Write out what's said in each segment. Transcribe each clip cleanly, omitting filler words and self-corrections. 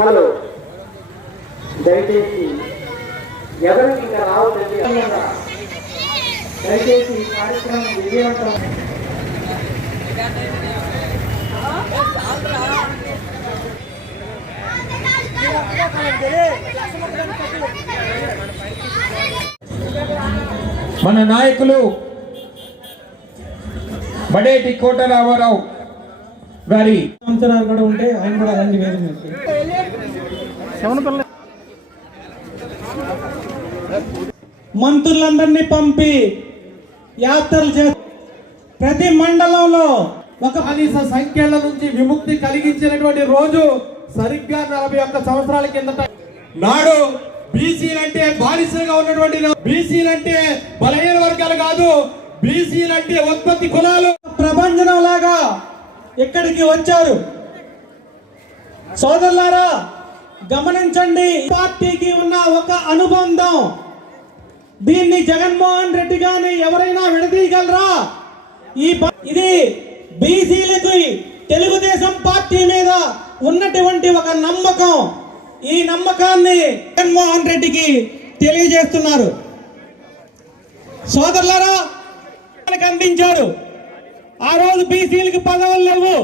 Hello దయచేసి ఎవరికి ఇంకా రావద్దండి. దయచేసి ఈ కార్యక్రమం విజయవంతం. మన నాయకులు బడేటి కోట రామారావు గారి సంవత్సరాలు కూడా ఉంటే ఆయన కూడా రండి మంత్రులందరినీ పంపి యాత్రలు చేసి ప్రతి మండలంలో ఒక కనీస సంఖ్యల నుంచి విముక్తి కలిగించినటువంటి రోజు సరిగ్గా 41 సంవత్సరాల కిందట. నాడు బీసీలంటే బానిసలుగా ఉన్నటువంటి బీసీలంటే బలహీన వర్గాలు కాదు, బీసీలంటే ఉత్పత్తి కులాలు ప్రభంజనం లాగా ఇక్కడికి వచ్చారు. సోదరులారా గమనించండి, పార్టీకి ఉన్న ఒక అనుబంధం, దీన్ని జగన్మోహన్ రెడ్డి గారిని ఎవరైనా విడదీయగలరా? ఇది బీసీలకి తెలుగుదేశం పార్టీ మీద ఉన్నటువంటి ఒక నమ్మకం. ఈ నమ్మకాన్ని జగన్మోహన్ రెడ్డికి తెలియజేస్తున్నారు. సోదరులారా అందించారు. ఆ రోజు బీసీలకు పదవులు లేవు.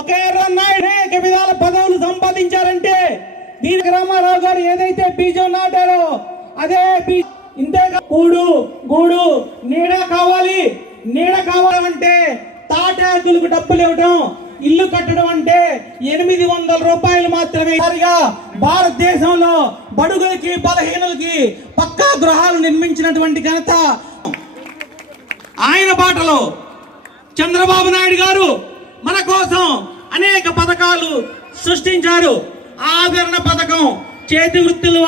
ఒకే నాయుడు అనేక విధాల పదవులు సంపాదించారంటే దీనికి రామారావు గారు ఏదైతే బీజం నాటారో అదే ఇంతేగా గూడు గూడు నీడ కావాలి. నీడ కావాలంటే తాటాకులకు డబ్బులు ఇవ్వడం, ఇల్లు కట్టడం అంటే 800 రూపాయలు మాత్రమే. భారతదేశంలో బడుగులకి బలహీనులకి పక్కా గృహాలు నిర్మించినటువంటి ఘనత ఆయన బాటలో చంద్రబాబు నాయుడు గారు మన కోసం అనేక పథకాలు సృష్టించారు. ఆదరణ పథకం, చేతి వృత్తులు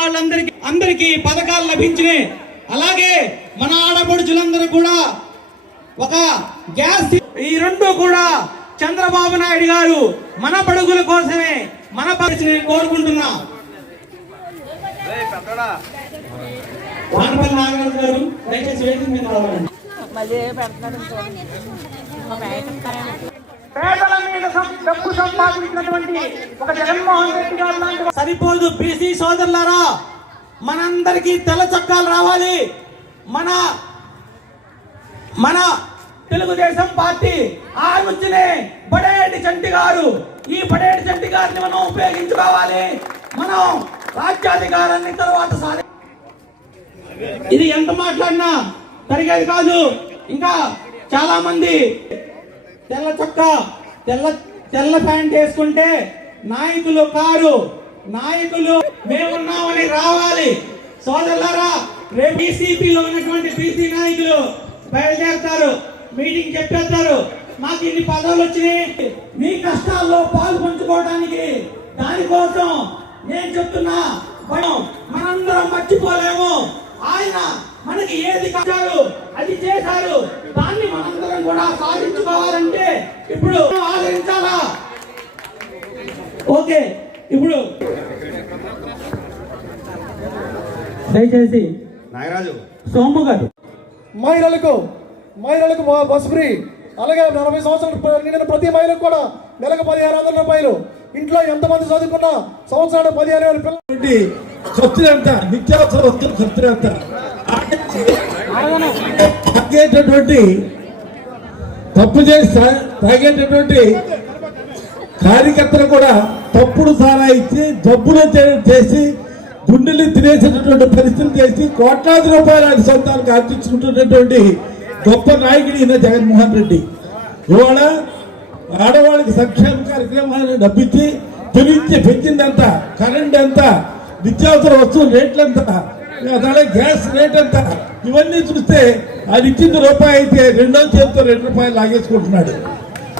అందరికీ పథకాలు లభించినాయి. అలాగే మన ఆడపడుచులందరూ కూడా ఒక గ్యాస్, ఈ రెండు కూడా చంద్రబాబు నాయుడు గారు మన బడుగుల కోసమే మన పరిస్థితిని కోరుకుంటున్నా. వానపల్లి నాగరాజు గారు దయచేసి వేదిక మీద రావాలండి. పేదల మీద డబ్బు సంపాదించినటువంటి ఒక జగన్మోహన్ రెడ్డి గారు లాంటి సరిపోదు. బీసీ సోదరులారా మనందరికీ తెల్ల చక్కాలు రావాలి. మన తెలుగుదేశం పార్టీ ఆలోచనే బడేటి చంటి గారు. ఈ బడేటి చంటి గారిని మనం ఉపయోగించుకోవాలి. మనం రాజ్యాధికారాన్ని తర్వాత ఇది ఎంత మాట్లాడినా తరిగేది కాదు. ఇంకా చాలా మంది తెల్ల చొక్కా తెల్ల ప్యాంట్ వేసుకుంటే నాయకులు కారు. నాయకులు మేమున్నామని రావాలి. సోదరులారా రేపు బీసీపీలో ఉన్నటువంటి బీసీ నాయకులు బయలుదేరుతారు, మీటింగ్ చెప్పేస్తారు. మాకు ఇన్ని పదవులు వచ్చినాయి, మీ కష్టాల్లో పాలు పంచుకోవడానికి. దానికోసం నేను చెప్తున్నా, మనందరం మర్చిపోలేము. ఆయన మనకి ఏది కాదు అది చేశారు. దాన్ని మనందరం కూడా సాధించుకోవాలంటే ఇప్పుడు ఆదరించాలా? ఓకే, ఇప్పుడు దయచేసి నాగరాజు సోము గారు మహిళలకు బస్ ఫ్రీ. అలాగే 40 సంవత్సరాలు నిండిన ప్రతి మహిళకు కూడా నెలకు 1500 రూపాయలు. ఇంట్లో ఎంతమంది చదువుకున్నా సంవత్సరానికి 15,000 పిల్లలు. ఖర్చులు ఎంత, నిత్యావసర వస్తువుల ఖర్చులు ఎంత, తాగేటటువంటి తప్పు చేసి తాగేటటువంటి కార్యకర్తలు కూడా తప్పుడు సారా ఇచ్చి జబ్బులు చేసి గుండెలు తినేసేటటువంటి పరిస్థితులు చేసి కోట్లాది రూపాయలు ఆయన సొంతానికి ఆర్జించుకుంటున్నటువంటి గొప్ప నాయకుడు ఈయన జగన్మోహన్ రెడ్డి. ఇవాళ ఆడవాళ్ళకి సంక్షేమ కార్యక్రమాలను డబ్బిచ్చి పెంచిందంతా, కరెంట్ ఎంత, నిత్యావసర వస్తువుల రేట్లు ఎంత, అలాగే గ్యాస్ రేట్ ఎంత, ఇవన్నీ చూస్తే అది ఇచ్చింది రూపాయి అయితే రెండో చేతితో 2 రూపాయలు లాగేసుకుంటున్నాడు.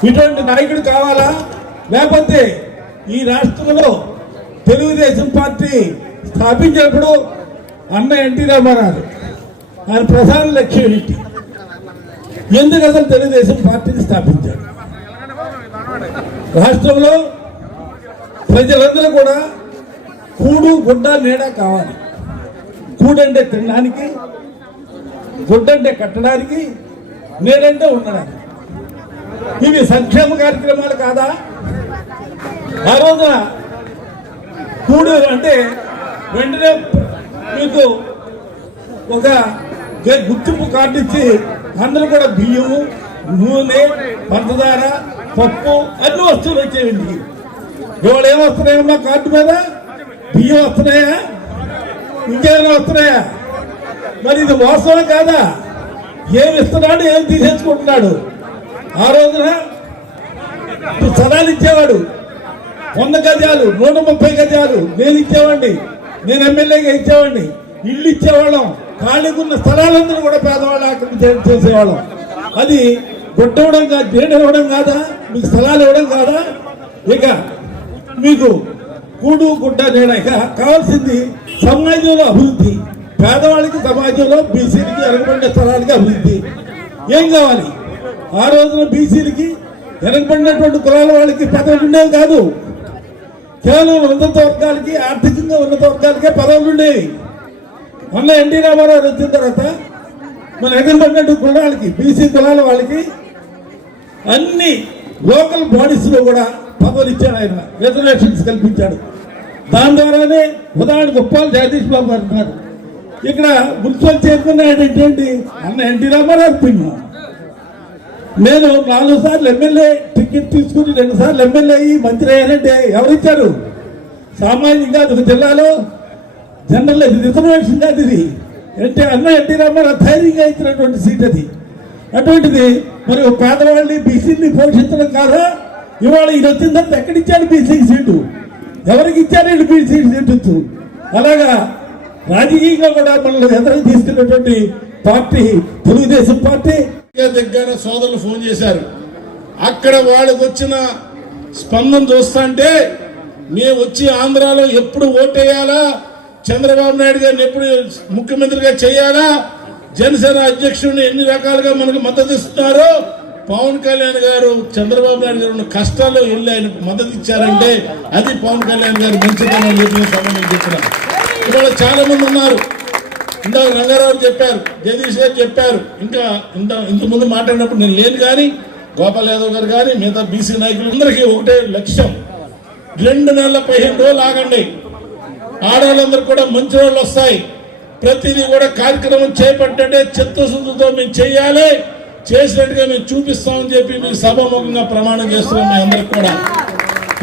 ఇటువంటి నాయకుడు కావాలా? లేకపోతే ఈ రాష్ట్రంలో తెలుగుదేశం పార్టీ స్థాపించినప్పుడు అన్న ఎన్టీ రామారావు ఆయన ప్రధాన లక్ష్యం ఏంటి? ఎందుకు అసలు తెలుగుదేశం పార్టీని స్థాపించారు? రాష్ట్రంలో ప్రజలందరూ కూడా కూడు గుడ్డ నీడ కావాలి. కూడంటే తినడానికి, గుడ్డంటే కట్టడానికి, నీడంటే ఉండడానికి. ఇవి సంక్షేమ కార్యక్రమాలు కాదా? ఆ రోజున కూడు అంటే వెంటనే మీకు ఒక గుర్తింపు కార్డు ఇచ్చి అందరూ కూడా బియ్యము, నూనె, పంచదార, పప్పు అన్ని వస్తువులు వచ్చేయండి. ఇవాళ ఏం వస్తున్నాయమ్మా కార్డు మీద? బియ్యం వస్తున్నాయా? ఇంకేమైనా వస్తున్నాయా? మరి ఇది మోసమే కాదా? ఏమి ఇస్తున్నాడు, ఏం తీసేసుకుంటున్నాడు? ఆ రోజున స్థలాలు ఇచ్చేవాడు 100 గజాలు, 130 గజాలు నేను ఇచ్చేవాడిని, నేను ఎమ్మెల్యేగా ఇచ్చేవాడిని. ఇల్లు ఇచ్చేవాళ్ళం, ఖాళీకున్న స్థలాలందరూ కూడా పేదవాళ్ళు ఆక్రమణ చేసేవాళ్ళం. అది గుడ్డవడం కాదు, దేని ఇవ్వడం కాదా? మీకు స్థలాలు ఇవ్వడం కాదా? ఇక మీకు కూడు గుడ్డ నీడ. ఇక కావాల్సింది సమాజంలో అభివృద్ధి, పేదవాళ్ళకి సమాజంలో బీసీలకి వెనకబడిన స్థలాలకి అభివృద్ధి. ఏం కావాలి? ఆ రోజున బీసీలకి వెనకబడినటువంటి కులాల వాళ్ళకి పదవులు ఉండేవి కాదు. కేవలం ఉన్నత వర్గాలకి, ఆర్థికంగా ఉన్నత వర్గాలకే పదవులు ఉండేవి. మొన్న ఎన్టీ రామారావు వచ్చిన తర్వాత మన వెనకబడినటువంటి కులాలకి, బీసీ కులాల వాళ్ళకి అన్ని లోకల్ బాడీస్ లో కూడా పదవులు ఇచ్చాడు ఆయన, రిజర్వేషన్స్ కల్పించాడు. దాని ద్వారానే ఉదాహరణకు ఉప్పాల జగదీష్ బాబు అంటున్నాడు. ఇక్కడ మున్సిపల్ చైర్మన్ ఏంటి అన్న ఎన్టీ రామారావు పిన్ను. నేను 4 సార్లు ఎమ్మెల్యే టికెట్ తీసుకుని 2 సార్లు ఎమ్మెల్యే అయ్యి మంత్రి అయ్యానంటే ఎవరిచ్చారు? సామాన్యం కాదు, ఒక జిల్లాలో జనరల్ ఇది రిజర్వేషన్ కాదు. ఇది అంటే అన్న ఎన్టీ రామారావు ధైర్యంగా ఇచ్చినటువంటి సీట్ అది. అటువంటిది మరి పేదవాళ్ళని బీసీని పోషించడం కాదా? ఇవాళ ఇది వచ్చిన తర్వాత ఎక్కడిచ్చారు బీసీకి సీటు? ఎవరికి ఇచ్చారు వీళ్ళు బీసీ సీటు? అలాగా రాజకీయంగా కూడా మనల్ని ఎదురు తీసుకున్నటువంటి పార్టీ తెలుగుదేశం పార్టీ. దగ్గర సోదరులు ఫోన్ చేశారు. అక్కడ వాళ్ళకి వచ్చిన స్పందన చూస్తుంటే మేము వచ్చి ఆంధ్రాలో ఎప్పుడు ఓటేయాలా, చంద్రబాబు నాయుడు గారిని ఎప్పుడు ముఖ్యమంత్రిగా చేయాలా, జనసేన అధ్యక్షుడిని ఎన్ని రకాలుగా మనకు మద్దతు ఇస్తున్నారో, పవన్ కళ్యాణ్ గారు చంద్రబాబు నాయుడు గారు ఉన్న కష్టాల్లో వెళ్ళి ఆయనకు మద్దతు ఇచ్చారంటే అది పవన్ కళ్యాణ్ గారు మంచితనం చెప్పిన సమయం చెప్పినారు. ఇవాళ చాలా మంది ఉన్నారు. ఇందాక రంగారావు చెప్పారు, జగదీష్ గారు చెప్పారు, ఇంకా ఇంతకుముందు మాట్లాడినప్పుడు నేను లేను కానీ గోపాల్ యాదవ్ గారు కానీ మిగతా బీసీ నాయకులు అందరికీ ఒకటే లక్ష్యం, 2 నెలల 15 రోజులు ఆగండి. ఆడవాళ్ళందరూ కూడా మంచి వాళ్ళు వస్తాయి. ప్రతిదీ కూడా కార్యక్రమం చేపట్టే చిత్తశుద్ధితో మేము చేయాలి, చేసినట్టుగా మేము చూపిస్తామని చెప్పి మీకు సభాముఖంగా ప్రమాణం చేస్తున్నాం. మీ అందరికి కూడా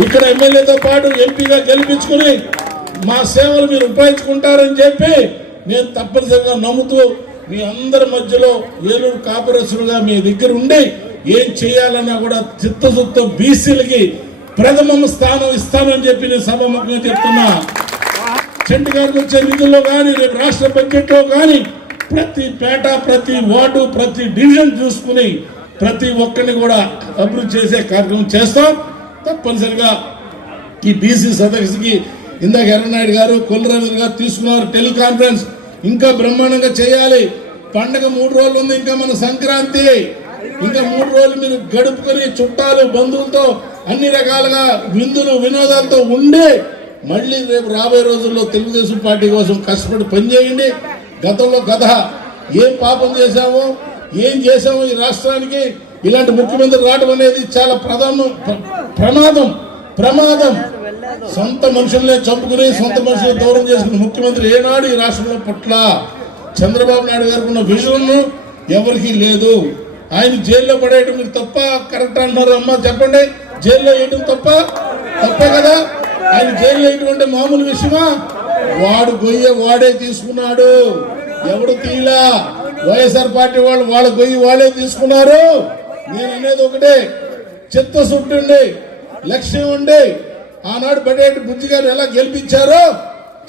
ఇక్కడ ఎమ్మెల్యేతో పాటు ఎంపీగా గెలిపించుకుని మా సేవలు మీరు ఉపయోగించుకుంటారని చెప్పి నేను తప్పనిసరిగా నమ్ముతూ మీ అందరి మధ్యలో ఏలూరు కాపురసులుగా మీ దగ్గర ఉండి ఏం చేయాలన్నా కూడా చిత్తశుద్ధితో బీసీలకి ప్రథమ స్థానం ఇస్తానని చెప్పి నేను సభాముఖంగా చెప్తున్నా. చెంటి గారికి వచ్చే నిధుల్లో కానీ రేపు రాష్ట్ర బడ్జెట్ లో కానీ ప్రతి పేట, ప్రతి వార్డు, ప్రతి డివిజన్ చూసుకుని ప్రతి ఒక్కరిని కూడా అభివృద్ధి చేసే కార్యక్రమం చేస్తాం. తప్పనిసరిగా ఈ బీసీ సదస్సుకి ఇందాక ఎర్రనాయుడు గారు, కొల్లురవీంద్ర గారు తీసుకున్నారు టెలికాన్ఫరెన్స్. ఇంకా బ్రహ్మాండంగా చేయాలి. పండగ 3 రోజులు ఉంది, ఇంకా మన సంక్రాంతి. ఇంకా 3 రోజులు మీరు గడుపుకొని చుట్టాలు, బంధువులతో అన్ని రకాలుగా విందులు వినోదాలతో ఉండి మళ్ళీ రేపు రాబోయే రోజుల్లో తెలుగుదేశం పార్టీ కోసం కష్టపడి పనిచేయండి. గతంలో గత ఏం పాపం చేశామో, ఏం చేశామో ఈ రాష్ట్రానికి ఇలాంటి ముఖ్యమంత్రి రావడం అనేది చాలా ప్రమాదం. సొంత మనుషులనే చంపుకుని సొంత మనుషులు దూరం చేసుకున్న ముఖ్యమంత్రి ఏనాడు ఈ రాష్ట్రంలో పట్ల. చంద్రబాబు నాయుడు గారికి ఉన్న విజన్ ఎవరికి లేదు. ఆయన జైల్లో పడేయడం మీకు తప్ప కరెక్ట్ అంటున్నారు అమ్మా, చెప్పండి. జైల్లో వేయడం తప్పే కదా? ఆయన జైల్లో వేయడం అంటే మామూలు విషయమా? వాడు గొయ్య వాడే తీసుకున్నాడు, ఎవడు తీలా. వైఎస్ఆర్ పార్టీ వాళ్ళు వాళ్ళ గొయ్యి వాళ్ళే తీసుకున్నారు. నేను అనేది ఒకటే, చిత్తశుద్ధి ఉండి లక్ష్యం ఉండి ఆనాడు బడేటి బుజ్జి గారు ఎలా గెలిపించారో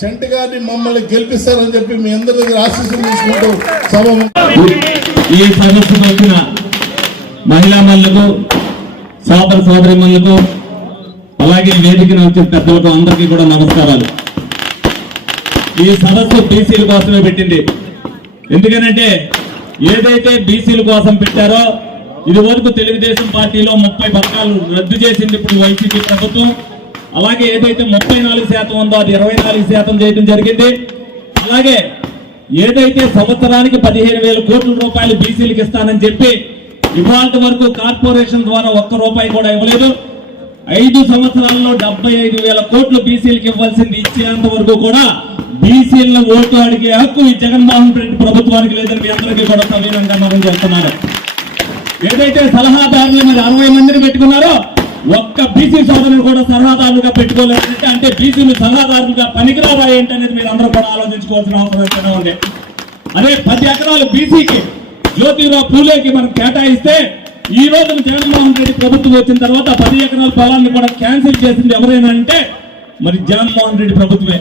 చంటి గారిని మమ్మల్ని గెలిపిస్తారని చెప్పి మీ అందరి దగ్గర ఆశీస్సులు తీసుకుంటూ సభ ఈ సదస్సుకు వచ్చిన మహిళా మనులకు, సోదరి మనులకు, అలాగే వేదికను వచ్చిన పెద్దలకు అందరికీ కూడా నమస్కారాలు. ఈ సదస్సు బీసీల కోసమే పెట్టింది. ఎందుకనంటే ఏదైతే బీసీల కోసం పెట్టారో ఇది వరకు తెలుగుదేశం పార్టీలో 30 పథకాలు రద్దు చేసింది ఇప్పుడు వైసీపీ ప్రభుత్వం. అలాగే ఏదైతే 34% ఉందో అది 24% చేయడం జరిగింది. అలాగే ఏదైతే సంవత్సరానికి 15,000 కోట్ల రూపాయలు బీసీలకు ఇస్తానని చెప్పి ఇవాళ వరకు కార్పొరేషన్ ద్వారా 1 రూపాయి కూడా ఇవ్వలేదు. 5 సంవత్సరాల్లో 75,000 కోట్లు బీసీలకు ఇవ్వాల్సింది ఇచ్చేంత వరకు కూడా బీసీలను ఓటు అడిగే హక్కు ఈ జగన్మోహన్ రెడ్డి ప్రభుత్వానికి లేదని మీ అందరికీ కూడా సవినంగా మనం చేస్తున్నారు. ఏదైతే సలహాదారులు మరి 60 మందిని పెట్టుకున్నారో ఒక్క బీసీ సోదరులు కూడా సలహాదారులుగా పెట్టుకోలేదంటే అంటే బీసీలు సలహాదారులుగా పనికిరారా ఏంటనేది మీరు అందరూ కూడా ఆలోచించుకోవాల్సిన అవసరం ఎంతైనా ఉంది. అదే 10 ఎకరాలు బీసీకి జ్యోతిరావు పూలేకి మనం కేటాయిస్తే ఈ రోజున జగన్మోహన్ రెడ్డి ప్రభుత్వం వచ్చిన తర్వాత 10 ఎకరాల పొలాన్ని కూడా క్యాన్సిల్ చేసింది ఎవరైనా అంటే మరి జగన్మోహన్ రెడ్డి ప్రభుత్వమే.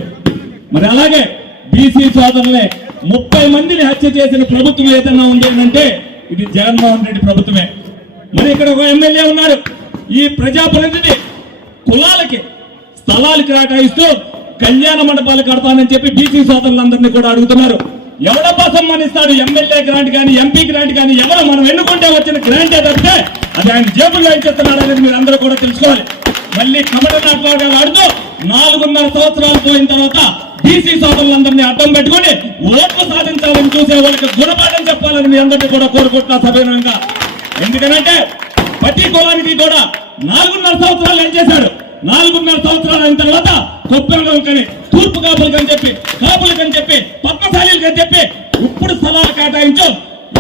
మరి అలాగే బీసీ సోదరులే 30 మందిని హత్య చేసిన ప్రభుత్వం ఏదైనా ఉంది అంటే ఇది జగన్మోహన్ రెడ్డి ప్రభుత్వమే. మరి ఇక్కడ ఒక ఎమ్మెల్యే ఉన్నారు, ఈ ప్రజాప్రతినిధి కులాలకి స్థలాలు కేటాయిస్తూ కళ్యాణ మండపాలు కడతానని చెప్పి బీసీ సోదరులందరినీ కూడా అడుగుతున్నారు. ఎవడబ్బా సమ్మానిస్తాడు? ఎమ్మెల్యే గ్రాంట్ కానీ ఎంపీ గ్రాంట్ కానీ ఎవరు మనం ఎన్నుకుంటే వచ్చిన గ్రాంటే తప్పితే అది ఆయన జేబుల్లో ఇచ్చేస్తున్నాడు అనేది మీరు అందరూ కూడా తెలుసుకోవాలి. మళ్ళీ కమలనాథ్ ఆడుతూ 4.5 సంవత్సరాలు పోయిన తర్వాత బీసీ సోదరులందరినీ అడ్డం పెట్టుకుని ఓట్లు సాధించాలని చూసే వాళ్ళకి గుణపాఠం చెప్పాలని మీ అందరినీ కూడా కోరుకుంటున్నా సభ్యంగా. ఎందుకంటే ప్రతి కులానికి కూడా 4.5 సంవత్సరాలు ఏం చేశాడు? 4.5 సంవత్సరాలు అయిన తర్వాత కొప్పలకని తూర్పు కాపులకని చెప్పి కాపులకని చెప్పి పద్మశాలీలకని చెప్పి ఇప్పుడు స్థలాలు కేటాయించు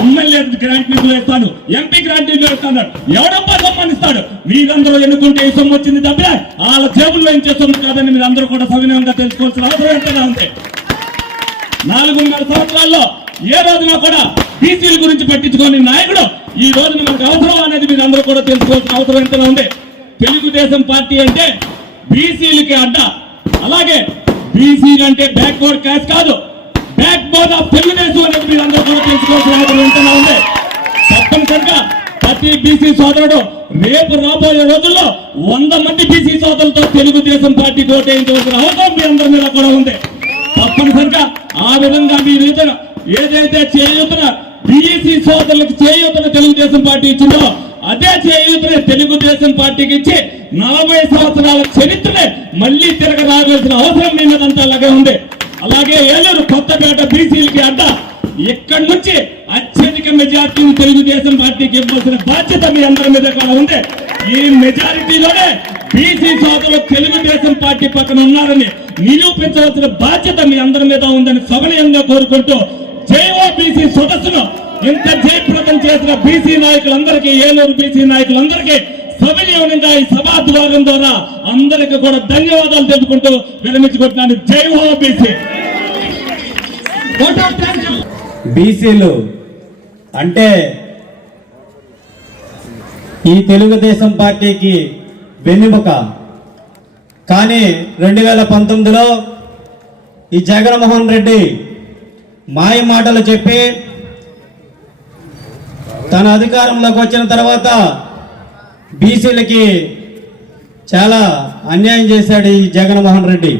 ఎమ్మెల్యే గ్రాంట్ నిధులు వేస్తాను, ఎంపీ గ్రాంట్ నిధులు వేస్తాను. ఎవడబ్బా సమ్మానిస్తాడు? మీరందరూ ఎన్నుకుంటే ఈ సొమ్ము వచ్చింది తప్పితే వాళ్ళ జేబుల్లో ఇచ్చే సొమ్ము కాదని మీరు అందరూ కూడా సవినయంగా తెలుసుకోవాల్సిన అవసరం ఎంతగా ఉంది. 4.5 సంవత్సరాల్లో ఏ రోజున కూడా బీసీల గురించి పట్టించుకోని నాయకుడు ఈ రోజున మనకు అవసరం అనేది మీరు అందరూ కూడా తెలుసుకోవాల్సిన అవసరం ఎంతగా ఉంది. తెలుగుదేశం పార్టీ అంటే బీసీలకి అడ్డ, అలాగే బీసీలు అంటే బ్యాక్వర్డ్ క్యాస్ట్ కాదు, బ్యాక్ బోన్ ఆఫ్ తెలుగుదేశం అనేది మీరు అందరూ కూడా తెలుసుకోవాల్సిన అవసరం ఎంతగా ఉంది. తప్పనిసరిగా ప్రతి బీసీ సోదరుడు రేపు రాబోయే రోజుల్లో 100 మంది బీసీ సోదరులతో తెలుగుదేశం పార్టీ ఓటేయించవలసిన అవసరం మీ అందరి మీద కూడా ఉంది. తప్పనిసరిగా ఆ విధంగా మీరు ఏదైతే చేయూతన బీసీ సోదరులకు చేయూతన తెలుగుదేశం పార్టీ ఇచ్చిందో అదే చేయూతనే తెలుగుదేశం పార్టీకి ఇచ్చి 40 సంవత్సరాల చరిత్రనే మళ్ళీ తిరగ రావాల్సిన అవసరం మీ మీద అంతా అలాగే ఉంది. అలాగే ఏలూరు కొత్తపేట బీసీలకి అడ్డ, ఇక్కడి నుంచి అత్యధిక మెజార్టీని తెలుగుదేశం పార్టీకి ఇవ్వాల్సిన బాధ్యత మీ అందరి మీద కూడా ఉంది. ఈ మెజారిటీలోనే బీసీ సోదరులు తెలుగుదేశం పార్టీ పక్కన ఉన్నారని నిరూపించవలసిన బాధ్యత మీ అందరి మీద ఉందని సవనీయంగా కోరుకుంటూ జైవో బీసీ సదస్సును ఇంత జయప్రదం చేసిన బీసీ నాయకులందరికీ, ఏలూరు బీసీ నాయకులందరికీ సవినీయంగా ఈ సభా ద్వారం ద్వారా అందరికీ కూడా ధన్యవాదాలు తెలుపుకుంటూ విరమించుకుంటున్నాను. జై హో బీసీ. బీసీలు అంటే ఈ తెలుగుదేశం పార్టీకి వెన్నెముక. కానీ 2019లో ఈ జగన్మోహన్ రెడ్డి మాయ మాటలు చెప్పి తన అధికారంలోకి వచ్చిన తర్వాత బీసీలకి చాలా అన్యాయం చేశాడు ఈ జగన్మోహన్ రెడ్డి.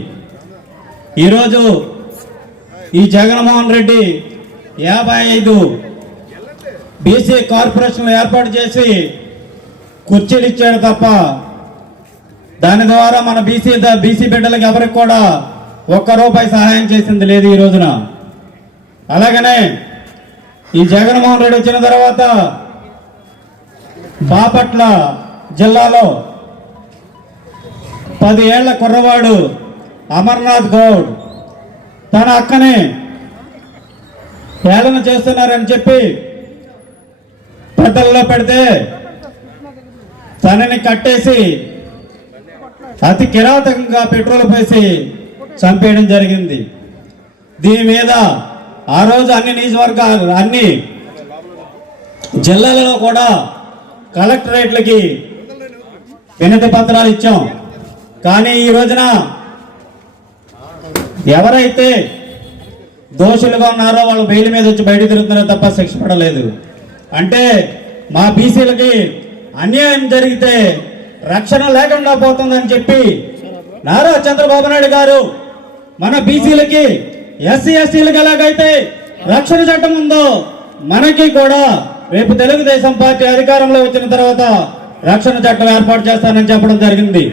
ఈరోజు ఈ జగన్మోహన్ రెడ్డి 55 బీసీ కార్పొరేషన్లు ఏర్పాటు చేసి కుర్చీలు ఇచ్చాడు తప్ప దాని ద్వారా మన బీసీ బిడ్డలకు ఎవరికి కూడా ₹1 సహాయం చేసింది లేదు ఈ రోజున. అలాగనే ఈ జగన్మోహన్ రెడ్డి వచ్చిన తర్వాత బాపట్ల జిల్లాలో 10 ఏళ్ల కుర్రవాడు అమర్నాథ్ గౌడ్ తన అక్కని హేళన చేస్తున్నారని చెప్పి పెద్దల్లో పెడితే తనని కట్టేసి అతి కిరాతకంగా పెట్రోల్ పోసి చంపేయడం జరిగింది. దీని మీద ఆ రోజు అన్ని జిల్లాలలో కూడా కలెక్టరేట్లకి వినతి పత్రాలు ఇచ్చాం. కానీ ఈ రోజున ఎవరైతే దోషులుగా ఉన్నారో వాళ్ళు బెయిల్ మీద వచ్చి బయట తిరుగుతున్నారో తప్ప శిక్ష పడలేదు. అంటే మా బీసీలకి అన్యాయం జరిగితే రక్షణ లేకుండా పోతుందని చెప్పి నారా చంద్రబాబు నాయుడు గారు మన బీసీలకి ఎస్సీ ఎస్టీలకు ఎలాగైతే రక్షణ చట్టం ఉందో మనకి కూడా రేపు తెలుగుదేశం పార్టీ అధికారంలో వచ్చిన తర్వాత రక్షణ చట్టం ఏర్పాటు చేస్తానని చెప్పడం జరిగింది.